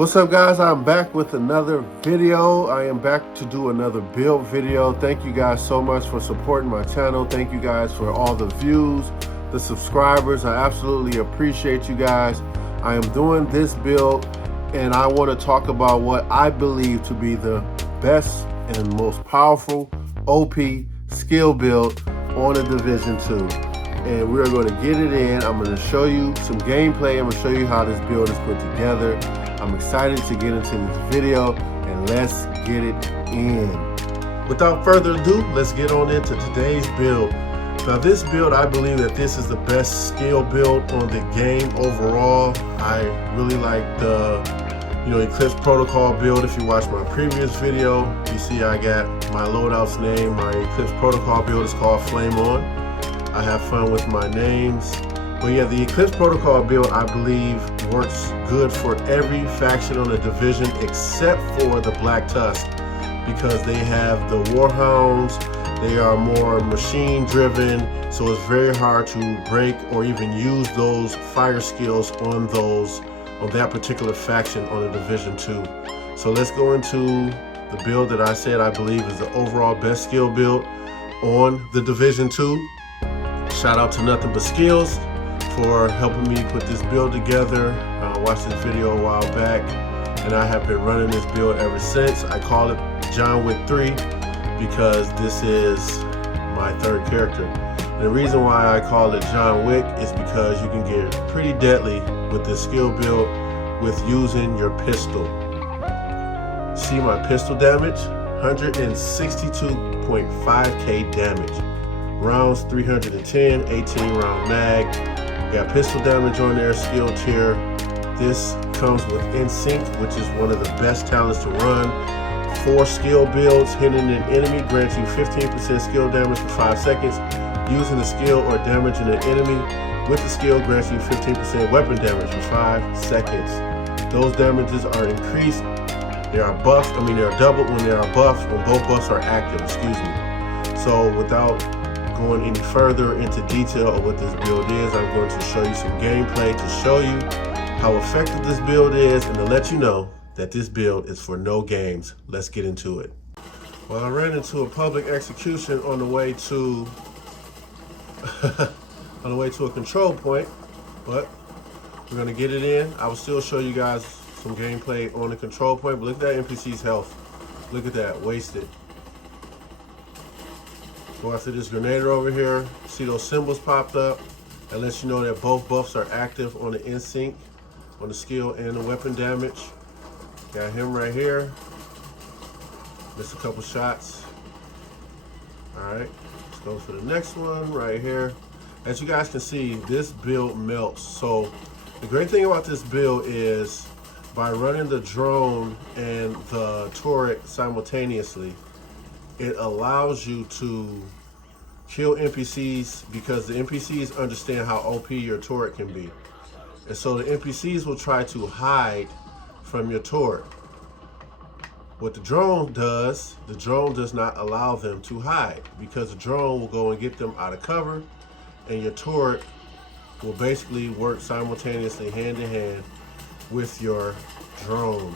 What's up, guys? I'm back with another video. I am back to do another build video. Thank you guys so much for supporting my channel. Thank you guys for all the views, the subscribers. I absolutely appreciate you guys. I am doing this build and I want to talk about what I believe to be the best and most powerful OP skill build on a Division 2. And we are going to get it in. I'm going to show you some gameplay. I'm going to show you how this build is put together. I'm excited to get into this video, and let's get it in. Without further ado, let's get on into today's build. Now this build, I believe that this is the best skill build on the game overall. I really like the Eclipse Protocol build. If you watch my previous video, you see I got my loadout's name. My Eclipse Protocol build is called Flame On. I have fun with my names. But yeah, the Eclipse Protocol build, I believe, works good for every faction on the Division except for the Black Tusk, because they have the Warhounds. They are more machine driven, so it's very hard to break or even use those fire skills on that particular faction on the Division 2. So let's go into the build that I said I believe is the overall best skill build on the Division 2. Shout out to Nothing But Skills for helping me put this build together. I watched this video a while back and I have been running this build ever since. I call it John Wick 3 because this is my third character. And the reason why I call it John Wick is because you can get pretty deadly with this skill build with using your pistol. See my pistol damage? 162.5k damage. Rounds 310, 18 round mag. Got pistol damage on there, skill tier. This comes with NSYNC, which is one of the best talents to run. 4 skill builds. Hitting an enemy grants you 15% skill damage for 5 seconds. Using the skill or damaging an enemy with the skill grants you 15% weapon damage for 5 seconds. Those damages are increased. They are buffed. They are doubled when they are buffed, when both buffs are active, So without going any further into detail of what this build is, I'm going to show you some gameplay to show you how effective this build is and to let you know that this build is for no games. Let's get into it. Well, I ran into a public execution on the way to on the way to a control point, but we're gonna get it in. I will still show you guys some gameplay on the control point, but look at that NPC's health. Look at that, wasted. Go after this Grenadier over here. See those symbols popped up? That lets you know that both buffs are active on the NSYNC, on the skill and the weapon damage. Got him right here. Missed a couple shots. Alright, let's go for the next one right here. As you guys can see, this build melts. So the great thing about this build is by running the drone and the turret simultaneously, it allows you to kill NPCs because the NPCs understand how OP your turret can be. And so the NPCs will try to hide from your turret. What the drone does not allow them to hide, because the drone will go and get them out of cover, and your turret will basically work simultaneously hand in hand with your drone.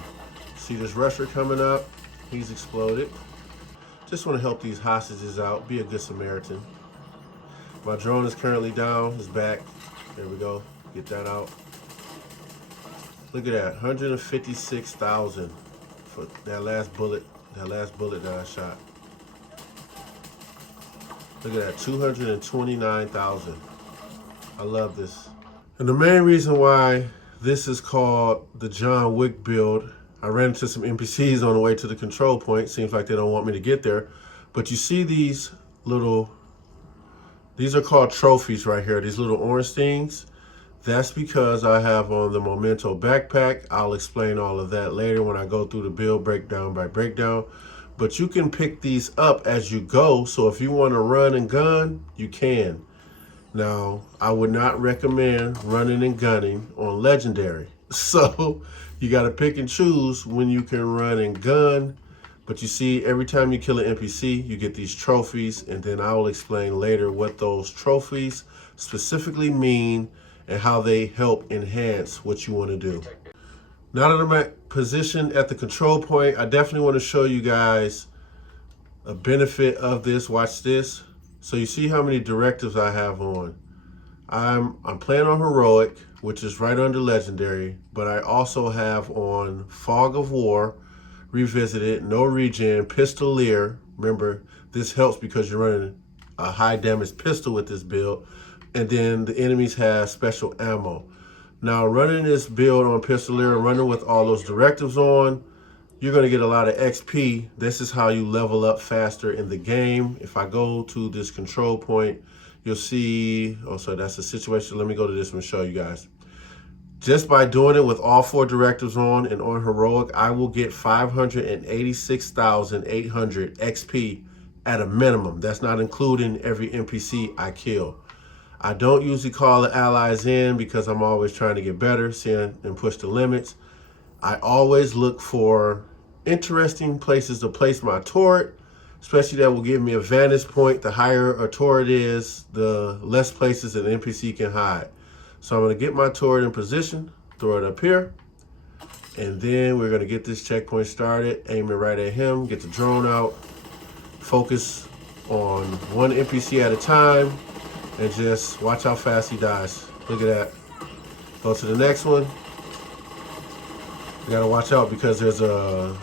See this rusher coming up? He's exploded. Just want to help these hostages out, be a good Samaritan. My drone is currently down, it's back. There we go, get that out. Look at that, 156,000 for that last bullet that I shot. Look at that, 229,000. I love this. And the main reason why this is called the John Wick build, I ran into some NPCs on the way to the control point. Seems like they don't want me to get there. But you see these are called trophies right here, these little orange things. That's because I have on the Momento backpack. I'll explain all of that later when I go through the build breakdown by breakdown. But you can pick these up as you go. So if you want to run and gun, you can. Now, I would not recommend running and gunning on Legendary. So you got to pick and choose when you can run and gun. But you see, every time you kill an NPC, you get these trophies. And then I will explain later what those trophies specifically mean and how they help enhance what you want to do. Now that I'm at position at the control point, I definitely want to show you guys a benefit of this. Watch this. So you see how many directives I have on. I'm playing on heroic, which is right under legendary, but I also have on Fog of War, Revisited, no regen, Pistolier. Remember, this helps because you're running a high damage pistol with this build. And then the enemies have special ammo. Now, running this build on Pistolier and running with all those directives on, you're going to get a lot of XP. This is how you level up faster in the game. If I go to this control point, you'll see, oh, so that's the situation. Let me go to this one and show you guys. Just by doing it with all 4 directives on and on heroic, I will get 586,800 XP at a minimum. That's not including every NPC I kill. I don't usually call the allies in because I'm always trying to get better, seeing and push the limits. I always look for interesting places to place my turret, especially that will give me a vantage point. The higher a turret is, the less places an NPC can hide. So I'm gonna get my turret in position, throw it up here, and then we're gonna get this checkpoint started, aim it right at him, get the drone out, focus on one NPC at a time, and just watch how fast he dies. Look at that. Go to the next one. You gotta watch out because there's a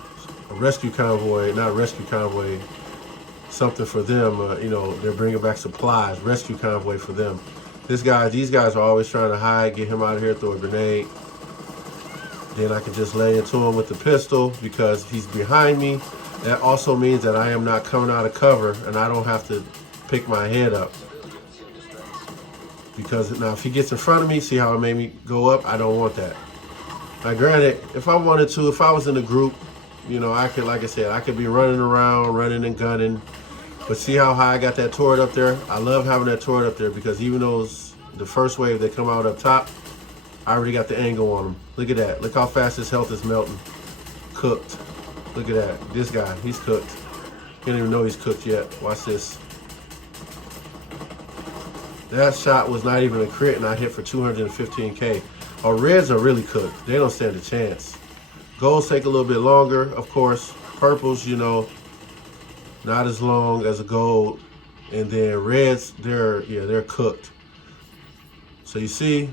rescue convoy, not rescue convoy, something for them. You know, they're bringing back supplies, rescue convoy for them. These guys are always trying to hide, get him out of here, throw a grenade. Then I can just lay into him with the pistol because he's behind me. That also means that I am not coming out of cover and I don't have to pick my head up. Because now if he gets in front of me, see how it made me go up? I don't want that. Now granted, if I wanted to, if I was in a group, you know, I could, like I said, I could be running around, running and gunning. But see how high I got that turret up there? I love having that turret up there because even those, the first wave that come out up top, I already got the angle on them. Look at that. Look how fast his health is melting. Cooked. Look at that. This guy, he's cooked. He don't even know he's cooked yet. Watch this. That shot was not even a crit and I hit for 215K. Oh, reds are really cooked. They don't stand a chance. Golds take a little bit longer, of course. Purples, you know, not as long as a gold. And then reds, they're cooked. So you see,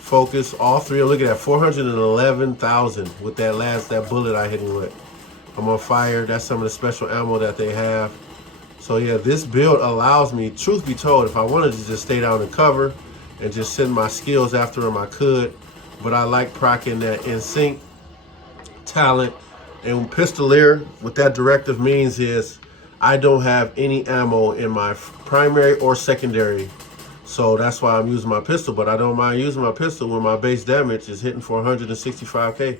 focus, all 3, look at that, 411,000 with that bullet I hit him with. I'm on fire. That's some of the special ammo that they have. So yeah, this build allows me, truth be told, if I wanted to just stay down and cover and just send my skills after him, I could. But I like proccing that in sync talent. And Pistolier, what that directive means is I don't have any ammo in my primary or secondary. So that's why I'm using my pistol, but I don't mind using my pistol when my base damage is hitting for 165K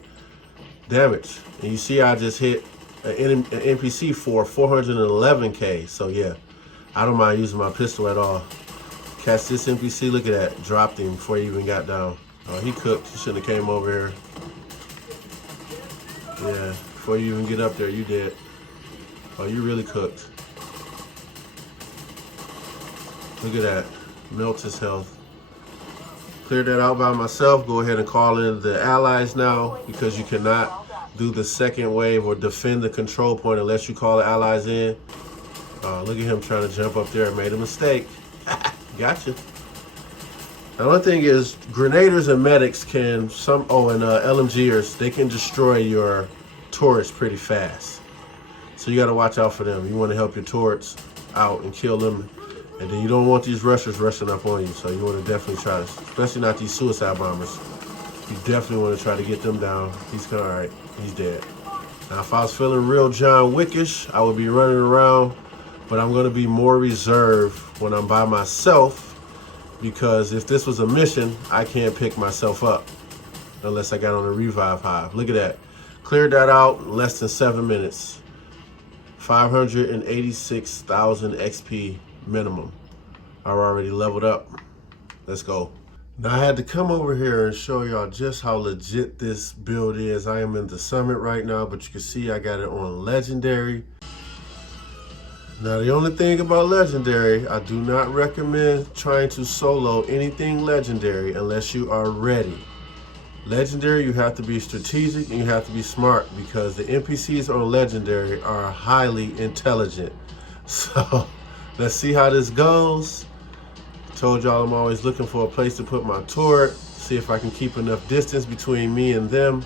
damage. And you see I just hit an NPC for 411K. So yeah, I don't mind using my pistol at all. Catch this NPC, look at that. Dropped him before he even got down. Oh, he cooked. He shouldn't have came over here. Yeah, before you even get up there, you did. Oh, you really cooked. Look at that. Melts his health. Cleared that out by myself. Go ahead and call in the allies now because you cannot do the second wave or defend the control point unless you call the allies in. Look at him trying to jump up there. Made a mistake. Gotcha. The only thing is, grenaders and medics can, and LMGers, they can destroy your turrets pretty fast. So you got to watch out for them. You want to help your turrets out and kill them. And then you don't want these rushers rushing up on you. So you want to definitely try to, especially not these suicide bombers. You definitely want to try to get them down. He's all right. He's dead. Now, if I was feeling real John Wickish, I would be running around. But I'm going to be more reserved when I'm by myself. Because if this was a mission, I can't pick myself up unless I got on a revive hive. Look at that. Cleared that out in less than 7 minutes. 586,000 XP minimum. I've already leveled up. Let's go. Now I had to come over here and show y'all just how legit this build is. I am in the summit right now, but you can see I got it on legendary. Now, the only thing about legendary, I do not recommend trying to solo anything legendary unless you are ready. Legendary, you have to be strategic and you have to be smart because the NPCs on Legendary are highly intelligent. So let's see how this goes. Told y'all I'm always looking for a place to put my turret, see if I can keep enough distance between me and them.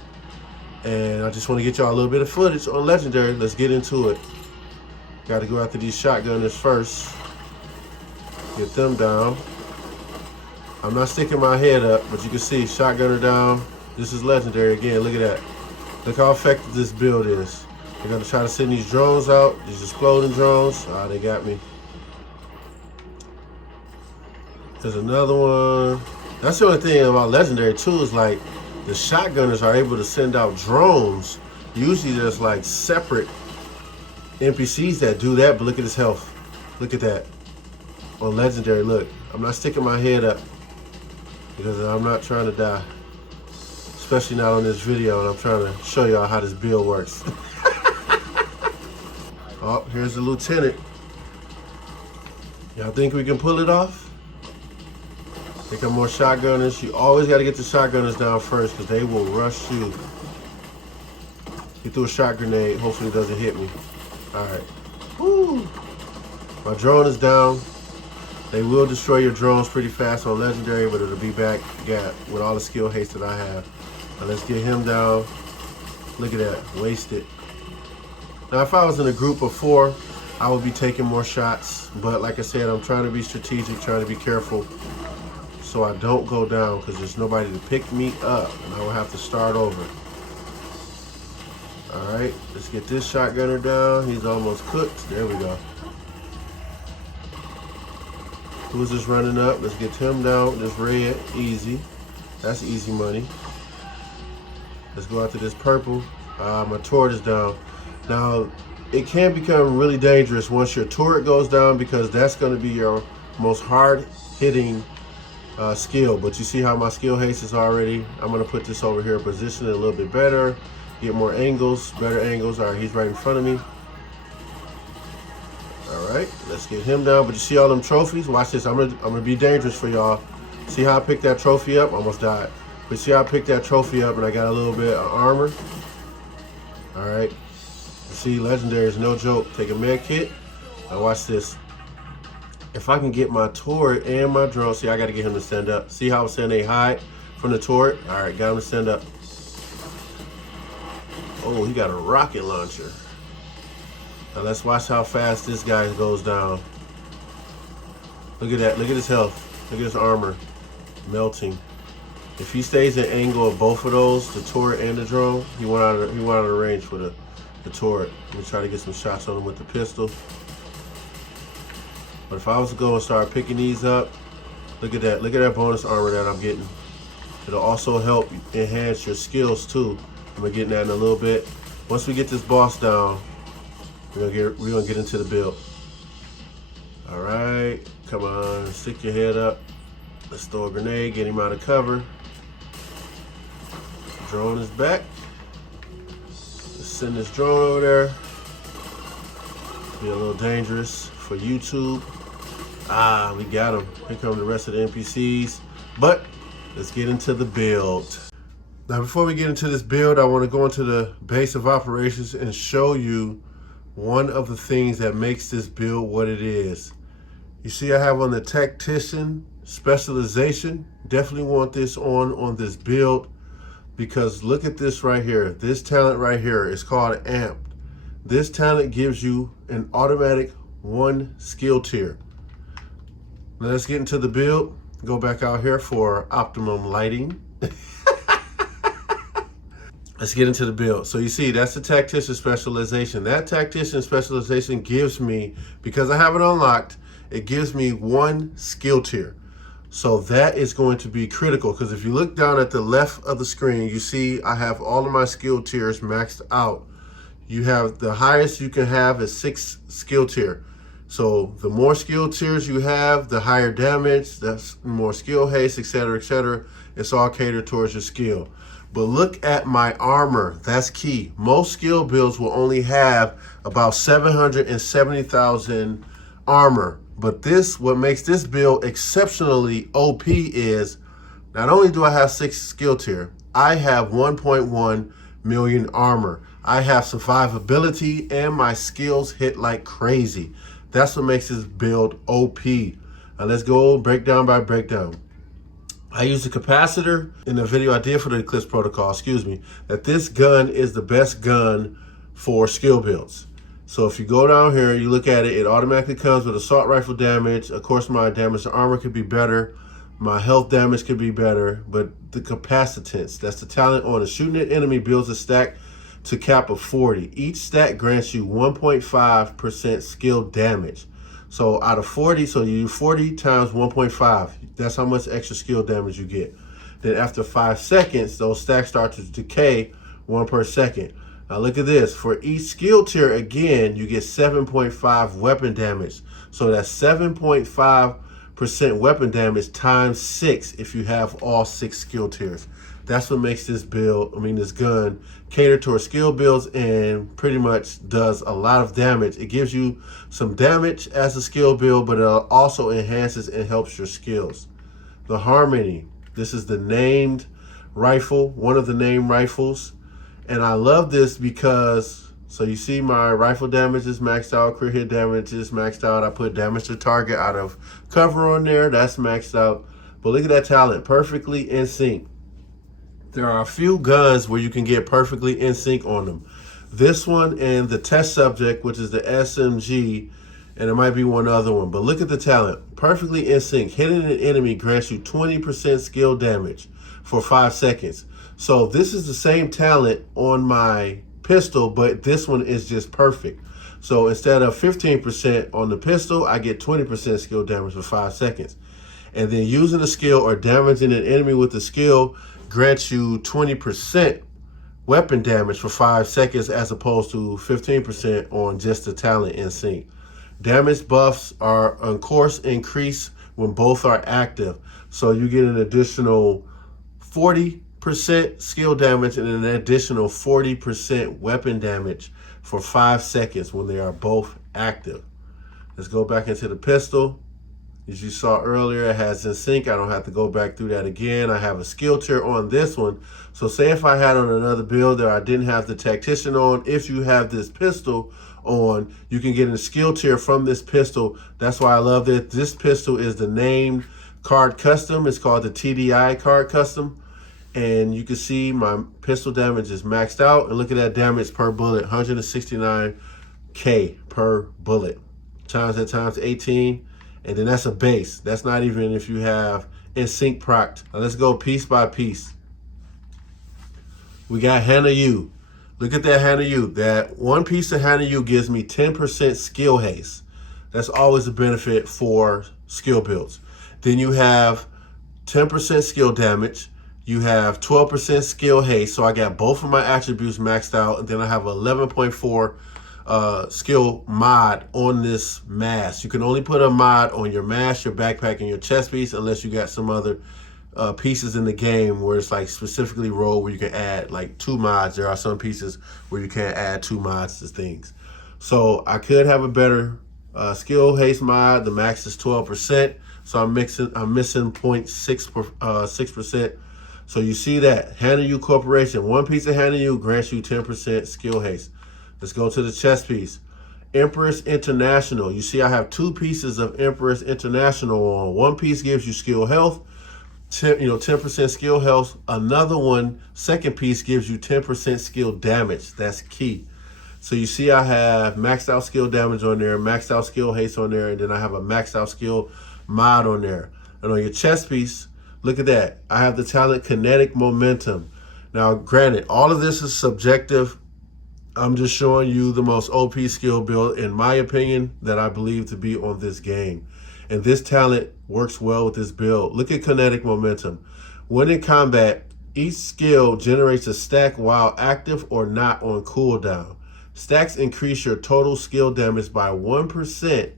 And I just want to get y'all a little bit of footage on Legendary. Let's get into it. Got to go after these shotgunners first. Get them down. I'm not sticking my head up, but you can see shotgunner down. This is Legendary again. Look at that. Look how effective this build is. They're gonna try to send these drones out, these exploding drones. Ah, they got me. There's another one. That's the only thing about Legendary too, is like the shotgunners are able to send out drones. Usually there's like separate NPCs that do that, but look at his health. Look at that. On Legendary, look. I'm not sticking my head up because I'm not trying to die. Especially not on this video, and I'm trying to show y'all how this build works. Oh, here's the lieutenant. Y'all think we can pull it off? Here come more shotgunners. You always got to get the shotgunners down first because they will rush you. He threw a shot grenade. Hopefully it doesn't hit me. All right. Woo. My drone is down. They will destroy your drones pretty fast on Legendary, but it'll be back with all the skill haste that I have. Now let's get him down. Look at that. Wasted. Now, if I was in a group of 4, I would be taking more shots. But like I said, I'm trying to be strategic, trying to be careful so I don't go down because there's nobody to pick me up and I will have to start over. All right, let's get this shotgunner down. He's almost cooked. There we go. Who's this running up? Let's get him down. This red, easy. That's easy money. Let's go after this purple. My turret is down. Now, it can become really dangerous once your turret goes down because that's going to be your most hard-hitting skill. But you see how my skill haste is already. I'm going to put this over here, position it a little bit better, get more angles, better angles. All right, he's right in front of me. All right, let's get him down. But you see all them trophies? Watch this. I'm gonna be dangerous for y'all. See how I picked that trophy up? Almost died. But see how I picked that trophy up and I got a little bit of armor? All right. See, Legendary is no joke. Take a med kit. Now watch this. If I can get my turret and my drone, see, I got to get him to stand up. See how I'm saying they hide from the turret? All right, got him to stand up. Oh, he got a rocket launcher. Now let's watch how fast this guy goes down. Look at that. Look at his health. Look at his armor melting. If he stays in angle of both of those, the turret and the drone, he went out of range for the turret. Let me try to get some shots on him with the pistol. But if I was to go and start picking these up, look at that. Look at that bonus armor that I'm getting. It'll also help enhance your skills too. I'm gonna get that in a little bit. Once we get this boss down, we're gonna get into the build. All right, come on, stick your head up. Let's throw a grenade, get him out of cover. Drone is back. Let's send this drone over there. Be a little dangerous for YouTube. Ah, we got him. Here come the rest of the NPCs. But let's get into the build. Now, before we get into this build, I want to go into the base of operations and show you one of the things that makes this build what it is. You see, I have on the tactician specialization. Definitely want this on this build because look at this right here. This talent right here is called amped. This talent gives you an automatic 1 skill tier. Now let's get into the build. Go back out here for optimum lighting. Let's get into the build. So you see, that's the tactician specialization. That tactician specialization gives me, because I have it unlocked, it gives me 1 skill tier. So that is going to be critical because if you look down at the left of the screen, you see I have all of my skill tiers maxed out. You have the highest you can have is 6 skill tier. So the more skill tiers you have, the higher damage, that's more skill haste, etc., etc. It's all catered towards your skill. But look at my armor. That's key. Most skill builds will only have about 770,000 armor. But this, what makes this build exceptionally OP is not only do I have 6 skill tier, I have 1.1 million armor. I have survivability and my skills hit like crazy. That's what makes this build OP. Now let's go breakdown by breakdown. I used a capacitor in the video I did for the Eclipse Protocol, that this gun is the best gun for skill builds. So if you go down here, you look at it, it automatically comes with assault rifle damage. Of course, my damage to armor could be better. My health damage could be better, but the capacitance, that's the talent on it. Shooting an enemy builds a stack to cap of 40. Each stack grants you 1.5% skill damage. So out of 40, so you do 40 times 1.5. That's how much extra skill damage you get. Then after 5 seconds, those stacks start to decay 1 per second. Now look at this. For each skill tier, again, you get 7.5 weapon damage. So that's 7.5% weapon damage times 6 if you have all 6 skill tiers. That's what makes this build, this gun, cater towards skill builds and pretty much does a lot of damage. It gives you some damage as a skill build, but it also enhances and helps your skills. The Harmony, this is the named rifle, one of the named rifles. And I love this because, so you see my rifle damage is maxed out, crit hit damage is maxed out. I put damage to target out of cover on there, that's maxed out. But look at that talent, perfectly in sync. There are a few guns where you can get perfectly in sync on them. This one and the test subject, which is the SMG, and there might be one other one. But look at the talent. Perfectly in sync. Hitting an enemy grants you 20% skill damage for 5 seconds. So this is the same talent on my pistol, but this one is just perfect. So instead of 15% on the pistol, I get 20% skill damage for 5 seconds. And then using the skill or damaging an enemy with the skill grants you 20% weapon damage for 5 seconds as opposed to 15% on just the talent in sync. Damage buffs are on course increase when both are active. So you get an additional 40% skill damage and an additional 40% weapon damage for 5 seconds when they are both active. Let's go back into the pistol. As you saw earlier, it has in sync. I don't have to go back through that again. I have a skill tier on this one. So say if I had on another build that I didn't have the tactician on, if you have this pistol on, you can get a skill tier from this pistol. That's why I love it. This pistol is the named card custom. It's called the TDI card custom. And you can see my pistol damage is maxed out. And look at that damage per bullet, 169K per bullet. Times that times 18. And then that's a base. That's not even if you have in sync proc. Now let's go piece by piece. We got Hannah U. Look at that Hannah U. That one piece of Hannah U gives me 10% skill haste. That's always a benefit for skill builds. Then you have 10% skill damage. You have 12% skill haste. So I got both of my attributes maxed out. And then I have 11.4 skill mod on this mask. You can only put a mod on your mask, your backpack, and your chest piece unless you got some other pieces in the game where it's like specifically rolled where you can add like 2 mods. There are some pieces where you can't add 2 mods to things. So I could have a better skill haste mod. The max is 12%. So I'm missing 0.6%. So you see that Hannah U Corporation, one piece of Hannah U grants you 10% skill haste. Let's go to the chest piece. Empress International. You see I have 2 pieces of Empress International on. One piece gives you skill health, 10% skill health. Another one, second piece gives you 10% skill damage. That's key. So you see I have maxed out skill damage on there, maxed out skill haste on there, and then I have a maxed out skill mod on there. And on your chest piece, look at that. I have the talent Kinetic Momentum. Now, granted, all of this is subjective. I'm just showing you the most OP skill build, in my opinion, that I believe to be on this game. And this talent works well with this build. Look at Kinetic Momentum. When in combat, each skill generates a stack while active or not on cooldown. Stacks increase your total skill damage by 1%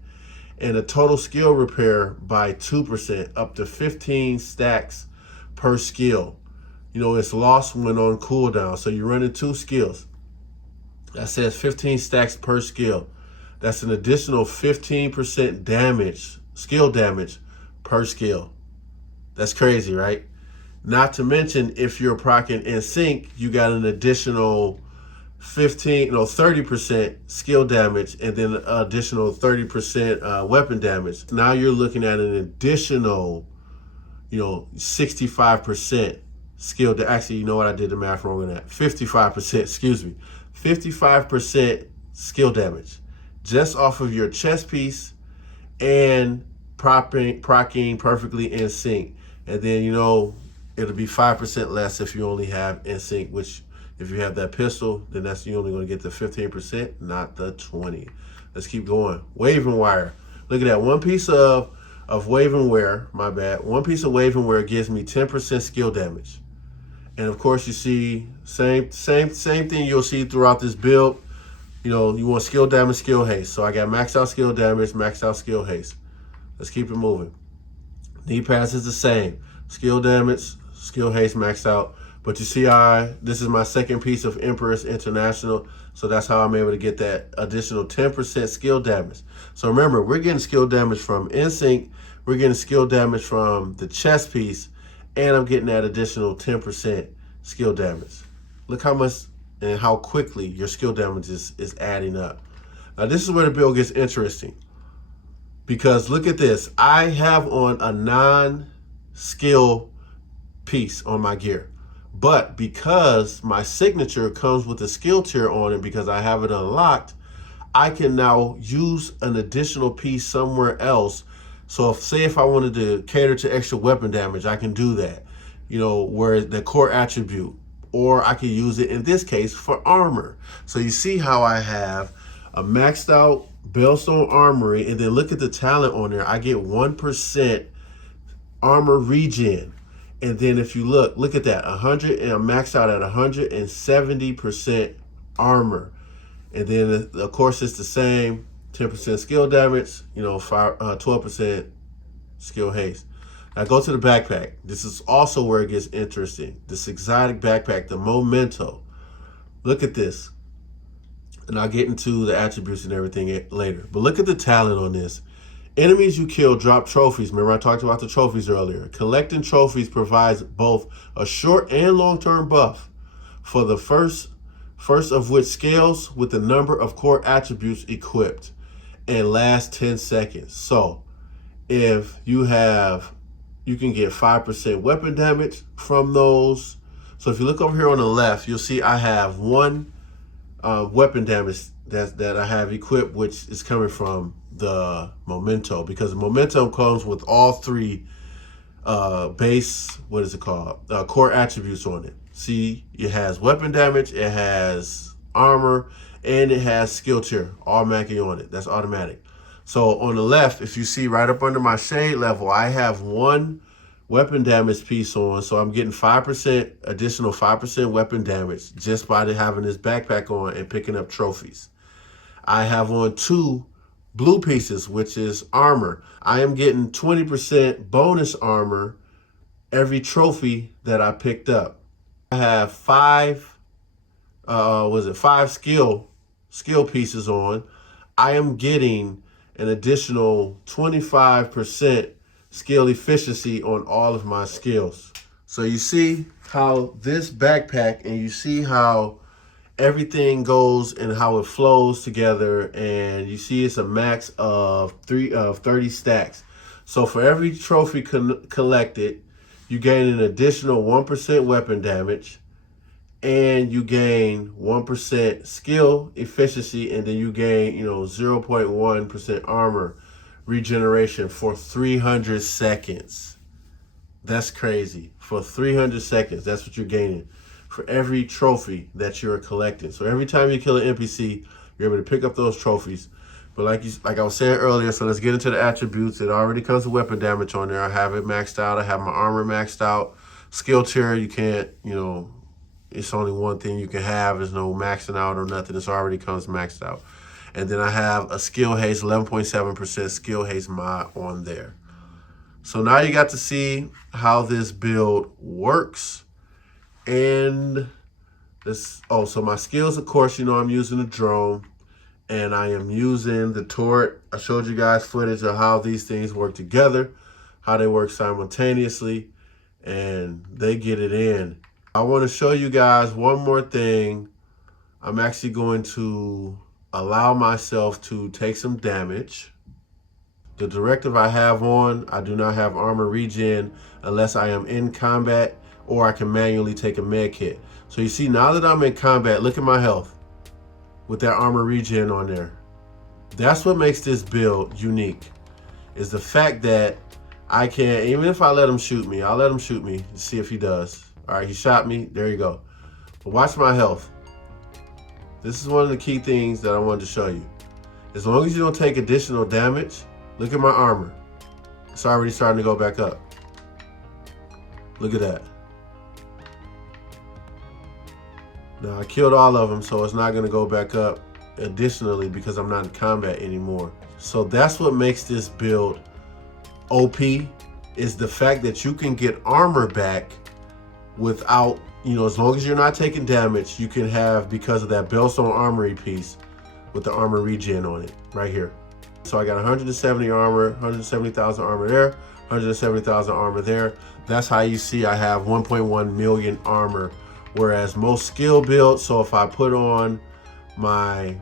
and a total skill repair by 2%, up to 15 stacks per skill. It's lost when on cooldown. So you're running 2 skills. That says 15 stacks per skill. That's an additional 15% damage, skill damage per skill. That's crazy, right? Not to mention, if you're proccing in sync, you got an additional 30% skill damage, and then an additional 30% weapon damage. Now you're looking at an additional, 65% skill. Actually, you know what? I did the math wrong on that. 55%, excuse me. 55% skill damage just off of your chest piece and procking perfectly in sync. And then, it'll be 5% less if you only have in sync, which if you have that pistol, then you're only going to get the 15%, not the 20. Let's keep going. Wave and wire. Look at that. One piece of wave and wear, my bad. One piece of wave and wear gives me 10% skill damage. And of course, you see same thing you'll see throughout this build. You want skill damage, skill haste. So I got maxed out skill damage, maxed out skill haste. Let's keep it moving. Knee pass is the same. Skill damage, skill haste, maxed out. But you see this is my second piece of Empress International. So that's how I'm able to get that additional 10% skill damage. So remember, we're getting skill damage from NSYNC. We're getting skill damage from the chest piece. And I'm getting that additional 10% skill damage. Look how much and how quickly your skill damage is adding up. Now this is where the build gets interesting. Because look at this. I have on a non-skill piece on my gear. But because my signature comes with a skill tier on it, because I have it unlocked, I can now use an additional piece somewhere else. So if I wanted to cater to extra weapon damage, I can do that, where the core attribute, or I can use it in this case for armor. So you see how I have a maxed out Bellstone Armory, and then look at the talent on there. I get 1% armor regen. And then if you look at that, 100, and I'm maxed out at 170% armor. And then of course it's the same, 10% skill damage, 12% skill haste. Now go to the backpack. This is also where it gets interesting. This exotic backpack, the Momento. Look at this. And I'll get into the attributes and everything later. But look at the talent on this. Enemies you kill drop trophies. Remember I talked about the trophies earlier. Collecting trophies provides both a short and long-term buff for the first of which scales with the number of core attributes equipped and lasts 10 seconds. So if you can get 5% weapon damage from those. So if you look over here on the left, you'll see I have one weapon damage that I have equipped, which is coming from the Momento, because the Momento comes with all three base, core attributes on it. See, it has weapon damage, it has armor, and it has skill tier automatically on it. That's automatic. So on the left, if you see right up under my shade level, I have one weapon damage piece on, so I'm getting 5% additional 5% weapon damage just by having this backpack on and picking up trophies. I have on two blue pieces, which is armor. I am getting 20% bonus armor every trophy that I picked up. I have five skill pieces on. I am getting an additional 25% skill efficiency on all of my skills. So you see how this backpack, and you see how everything goes and how it flows together, and you see it's a max of 30 stacks. So for every trophy collected, you gain an additional 1% weapon damage, and you gain 1% skill efficiency, and then you gain 0.1% armor regeneration for 300 seconds. That's crazy. For 300 seconds, that's what you're gaining for every trophy that you're collecting. So every time you kill an NPC, you're able to pick up those trophies. But like I was saying earlier, so let's get into the attributes. It already comes with weapon damage on there. I have it maxed out. I have my armor maxed out. Skill tier, you can't, it's only one thing you can have. There's no maxing out or nothing. It already comes maxed out. And then I have a skill haste, 11.7% skill haste mod on there. So now you got to see how this build works. And this, so my skills, of course, I'm using a drone, and I am using the turret. I showed you guys footage of how these things work together, how they work simultaneously. and they get it in. I want to show you guys one more thing. I'm actually going to allow myself to take some damage. The directive I have on, I do not have armor regen unless I am in combat, or I can manually take a med kit. So you see, now that I'm in combat, look at my health with that armor regen on there. That's what makes this build unique, is the fact that I can, even if I let him shoot me, I'll let him shoot me and see if he does. All right, he shot me, there you go. But watch my health. This is one of the key things that I wanted to show you. As long as you don't take additional damage, look at my armor. It's already starting to go back up. Look at that. Now I killed all of them, so it's not gonna go back up additionally because I'm not in combat anymore. So that's what makes this build OP, is the fact that you can get armor back without, as long as you're not taking damage, you can have, because of that Bellstone Armory piece with the armor regen on it right here. So I got 170 armor, 170,000 armor there, 170,000 armor there. That's how you see I have 1.1 million armor, whereas most skill builds, so if I put on my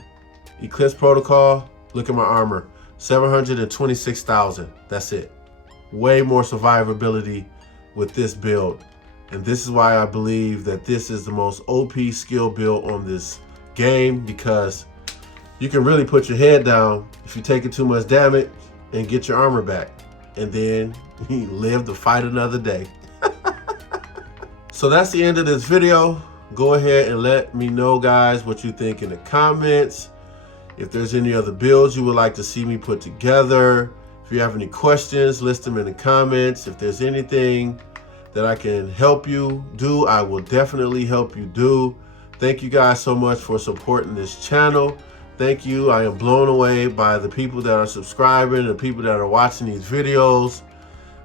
Eclipse Protocol, look at my armor, 726,000, that's it. Way more survivability with this build. And this is why I believe that this is the most OP skill build on this game, because you can really put your head down if you're taking too much damage and get your armor back. And then you live to fight another day. So that's the end of this video. Go ahead and let me know, guys, what you think in the comments. If there's any other builds you would like to see me put together. If you have any questions, list them in the comments. If there's anything that I can help you do, I will definitely help you do. Thank you guys so much for supporting this channel. Thank you. I am blown away by the people that are subscribing, the people that are watching these videos.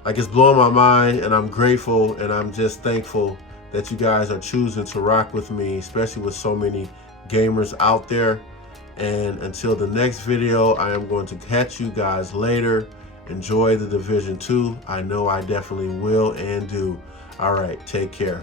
Like, it's blowing my mind, and I'm grateful, and I'm just thankful that you guys are choosing to rock with me, especially with so many gamers out there. And until the next video, I am going to catch you guys later. Enjoy the Division 2. I know I definitely will and do. All right, take care.